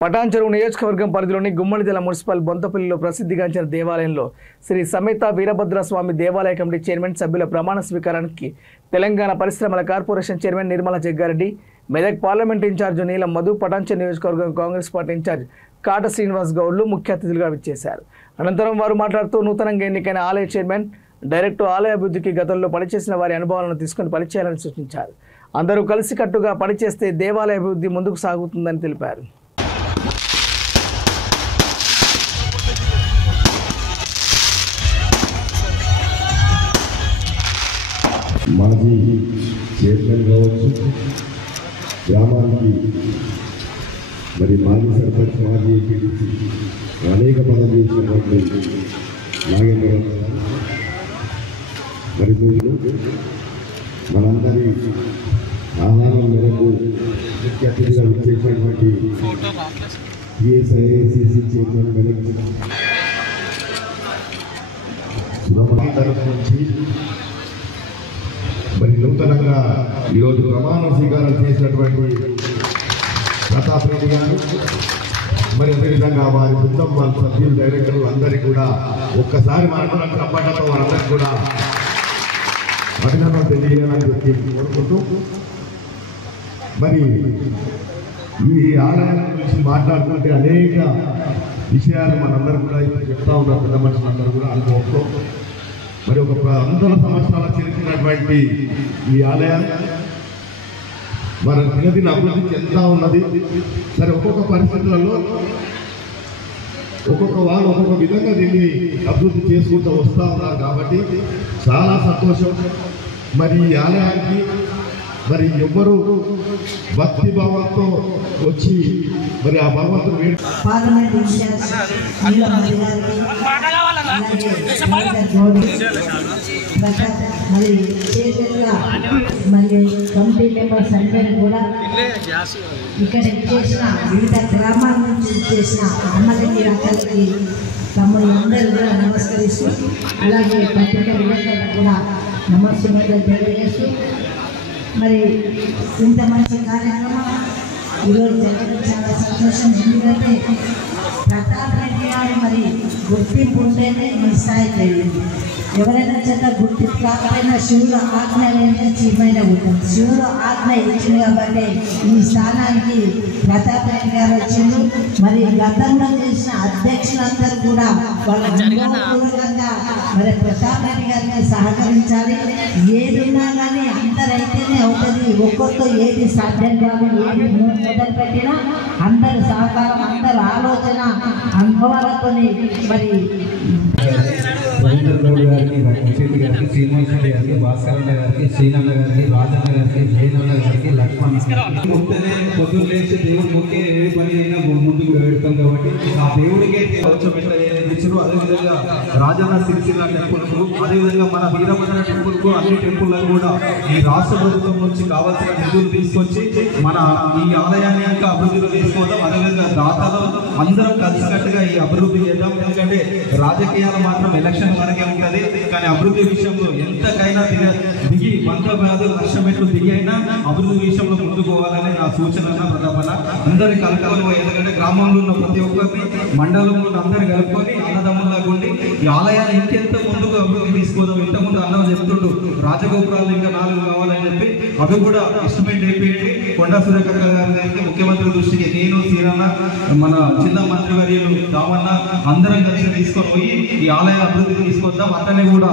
పటాన్చెరు నియోజకవర్గం పరిధిలోని గుమ్మడిదల మున్సిపల్ బొంతపల్లిలో ప్రసిద్ధిగాంచిన దేవాలయంలో శ్రీ సమేత వీరభద్ర స్వామి దేవాలయ కమిటీ చైర్మన్ సభ్యుల ప్రమాణ స్వీకారానికి తెలంగాణ పరిశ్రమల corporation chairman Nirmala Jaggareddy, Medak parliament in-charge Neelam Madhu, Patancheru నియోజకవర్గం Congress party in-charge Kata Srinivas గౌడ్లు ముఖ్య అతిథులుగా విచ్చేశారు. అనంతరం వారు మాట్లాడుతూ నూతనంగా ఎన్నికైన ఆలయ చైర్మన్, డైరెక్టర్ ఆలయ అభివృద్ధికి గతంలో పనిచేసిన వారి అనుభవాలను తీసుకుని పనిచేయాలని సూచించారు. అందరూ కలిసికట్టుగా పనిచేస్తే దేవాలయ అభివృద్ధి ముందుకు సాగుతుందని తెలిపారు. మాజీ చైర్మన్ కావచ్చు, గ్రామానికి మరి మాజీ సర్పంచ్, మాజీ ఎంపీటీసీ అనేక పదవులు చేసినటువంటి నాగేంద్ర మరి మీరు మనందరి ఆహ్వానం మేరకు ముఖ్య అతిథిగా విచ్చేసినటువంటి టీఎస్ఐఏసీసీ చైర్మన్ తరఫు నుంచి మరి నూతనంగా ఈరోజు ప్రమాణ స్వీకారం చేసినటువంటి ప్రతాప్ రెడ్డి గారు, మరి అదేవిధంగా వారి బృందం, వాళ్ళ సభ్యులు, డైరెక్టర్లు అందరికీ కూడా ఒక్కసారి మనకున్న ప్రపంచంలో వారందరికీ కూడా అభినందనలు తెలియజేయాలని చెప్పి కోరుకుంటూ, మరి ఈ ఆలయం గురించి మాట్లాడుతుంటే అనేక విషయాలు మనందరూ కూడా ఇప్పుడు చెప్తా ఉన్నారు. పెద్ద మనుషులందరూ కూడా అనుభవంతో మరి ఒక 100 సంవత్సరాల చరిత్రటువంటి ఈ ఆలయం మన దినదిన అభివృద్ధి చెందుతూ ఉన్నది. సరే, ఒక్కొక్క పరిస్థితులలో ఒక్కొక్క వాళ్ళు ఒక్కొక్క విధంగా దీన్ని అభివృద్ధి చేసుకుంటూ వస్తూ ఉన్నారు కాబట్టి చాలా సంతోషం. మరి ఈ ఆలయానికి మరి ఎవ్వరూ భక్తి భావంతో వచ్చి మరి ఆ భగవంతుడు మరి మరి కమిటీ మెంబర్స్ అందరూ కూడా ఇక్కడ చేసిన వివిధ గ్రామాల నుంచి చేసిన అమ్మలకి, అక్కలకి, తమ్ముడు అందరూ కూడా నమస్కరిస్తూ, అలాగే పత్రికా విలేకరులకు కూడా నమస్కారాలు తెలియజేస్తూ, మరి ఇంత మంచి కార్యక్రమం ఈరోజు జరగడం చాలా సంతోషం. ఎందుకంటే ప్రతాప్ రెడ్డి గారు మరి గుర్తింపు ఉంటేనే ఈ స్థాయికి వెళ్ళింది. ఎవరైనా చేత గుర్తింపు కాకపోయినా శివుడు ఆజ్ఞ అనేది చీమైన ఉంటుంది. శివుడు ఆజ్ఞ ఇచ్చింది కాబట్టి ఈ స్థానానికి ప్రతాప్ రెడ్డి గారు వచ్చిండు. మరి గతంలో చేసిన అధ్యక్షులందరూ కూడా వాళ్ళ అనుభవపూర్వకంగా మరి ప్రతాప్ రెడ్డి గారిని సహకరించాలి. ఏది ఉన్నా కానీ అందరైతేనే అవుతుంది. ఒక్కొక్కరు ఏది సాధ్యం కాదు. ఏది మొదలుపెట్టినా అందరు సహకారం, అందరు ఆలోచన, అనుభవాలతో మరి రవీంద్ర గౌడ్ గారికి, రఘుశీల్ గారికి, శ్రీనివాసరెడ్డి గారికి, భాస్కర్ గారికి, శ్రీనన్న గారికి, రాజన్న గారికి, జయనన్న గారికి, లక్ష్మణ్ ముందునే పొద్దున్న లేచి దేవుడు ముఖ్య ఏ పని అయినా ముందుకు పెడతాం కాబట్టి ఆ దేవుడికి ఇచ్చారు. అదేవిధంగా రాజన్న సిరిసిల్ల టెంపుల్కు, అదేవిధంగా మన వీరభద్ర టెంపుల్కు, అన్ని టెంపుల్లకు కూడా ఈ రాష్ట్ర ప్రభుత్వం నుంచి కావాల్సిన నిధులు తీసుకొచ్చి మన ఈ ఆలయాన్ని ఇంకా అభివృద్ధిలో తీసుకోవడం, అదేవిధంగా దాతలు అందరం కలిసికట్టుగా ఈ అభివృద్ధి చేద్దాం. ఎందుకంటే రాజకీయాలు మాత్రం ఎలక్షన్ వరకే ఉంటుంది, కానీ అభివృద్ధి విషయంలో ఎంతకైనా దిగి 100 లక్ష మెట్లు దిగి అయినా అభివృద్ధి విషయంలో ముందుకు పోవాలని నా సూచన, ప్రతాపన అందరి కలకలంలో. ఎందుకంటే గ్రామంలో ఉన్న ప్రతి ఒక్కరిని, మండలంలో ఉన్న అందరిని కలుపుకొని అన్నదమ్ముల్లాగా ఉండి ఈ ఆలయాన్ని ఇంకెంత ముందుకు అభివృద్ధి తీసుకోదాం. ఇంతకుముందు అన్నం చెప్తుండు రాజగోపురాలు ఇంకా 4 కావాలని చెప్పి అవి కూడా ఎస్టిమేట్ అయిపోయింది. కొండా సురేఖర్ గారి అయితే ముఖ్యమంత్రి దృష్టికి నేను, సీరన్న, మన జిల్లా మంత్రివర్యులు దామన్న అందరం కలిసి తీసుకొని పోయి ఈ ఆలయ అభివృద్ధికి తీసుకొద్దాం. అట్లనే కూడా